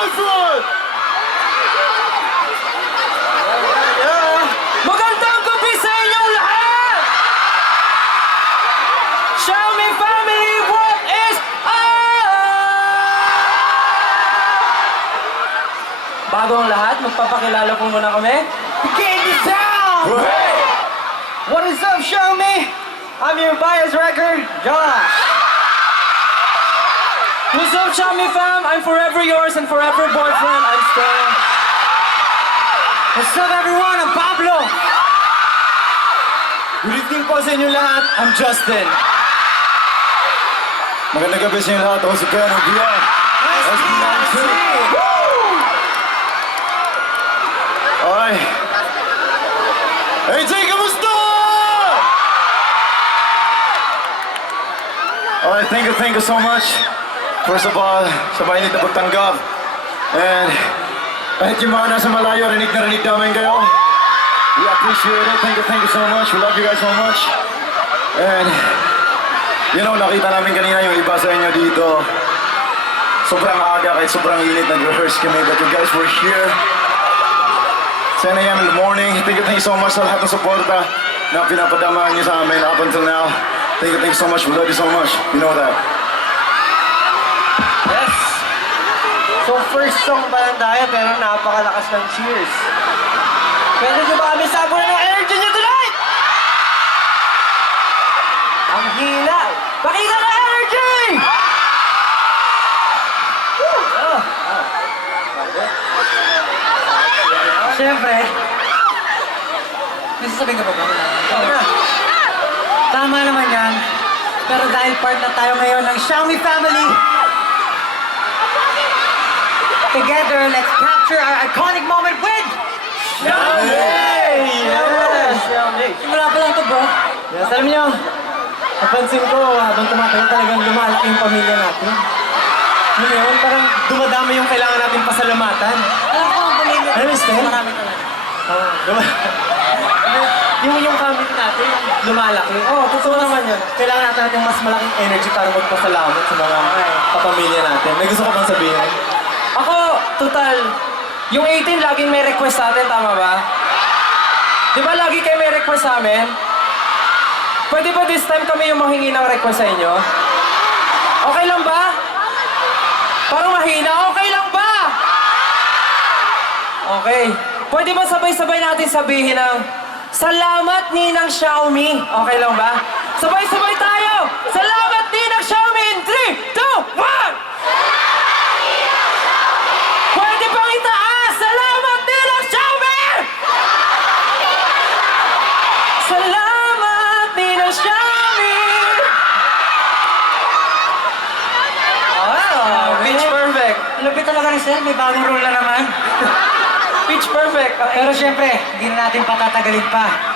boyfriend! Magandang gabi sa inyong lahat! Xiaomi family, what is up? Bago ang lahat, magpapakilala po muna kami. Get this down! What is up, Xiaomi? I'm your bias wrecker, Josh. What's up, Xiaomi fam? I'm forever yours and forever boyfriend. I'm Stan. What's up, everyone? I'm Pablo. Good evening po sa inyo lahat. I'm Justin. Magandang gabi sa inyo lahat. Ako si Ken ng VR. SB19. Okay. Hey, Jay, kamusta? Okay, thank you so much. First of all, sa mainit na pagtanggap. And kahit yung mga nasa malayo, rinig na rinig namin kayo. We appreciate it. Thank you so much. We love you guys so much. And, you know, nakita namin kanina yung iba sa inyo dito. Sobrang aga, kahit sobrang init, nag-rehearse kami. But you guys were here. 10 a.m. in the morning. Thank you so much sa lahat ng suporta na pinapadamaan niyo sa amin up until now. Thank you so much. We love you so much. You know that. Yes! So first song pa lang tayo pero napakalakas ng cheers. Pwede nyo ba kami sabunan ng energy nyo tonight? Ang hina! Pakita ng energy! Woo! Siyempre, may sasabihin ka pa ba? Tama naman yan. Pero dahil part na tayo ngayon ng Xiaomi family, together, let's capture our iconic moment with Xiaomi! Yes! Xiaomi! Simula pa lang to, bro. Yes, alam niyo, napansin ko habang tumatayo talagang lumalaki yung pamilya natin. Ngayon, parang dumadami yung kailangan natin pasalamatan. Alam ko ang pamilya. Ano, Mister? Marami talaga. Yung family natin, lumalaki. Oo, totoo naman yun. Kailangan natin mas malaking energy para magpasalamat sa mga kapamilya natin. May gusto ko bang sabihin? Ako, total, yung 18 laging may request sa atin, tama ba? Di ba lagi kayo may request sa amin? Pwede ba this time kami yung manghingi ng request sa inyo? Okay lang ba? Parang mahina, okay lang ba? Okay. Pwede ba sabay-sabay natin sabihin ng salamat Ninang Xiaomi? Okay lang ba? Sabay-sabay tayo! Salamat Ninang Xiaomi in 3, 2, 1! Pwede bang itaas? Salamat Ninang Xiaomi! Salamat Ninang Xiaomi! Pitch perfect. Lupit talaga ni Sel, may bagong rule na naman. Pitch perfect. Pero siyempre, hindi na natin patatagalin pa.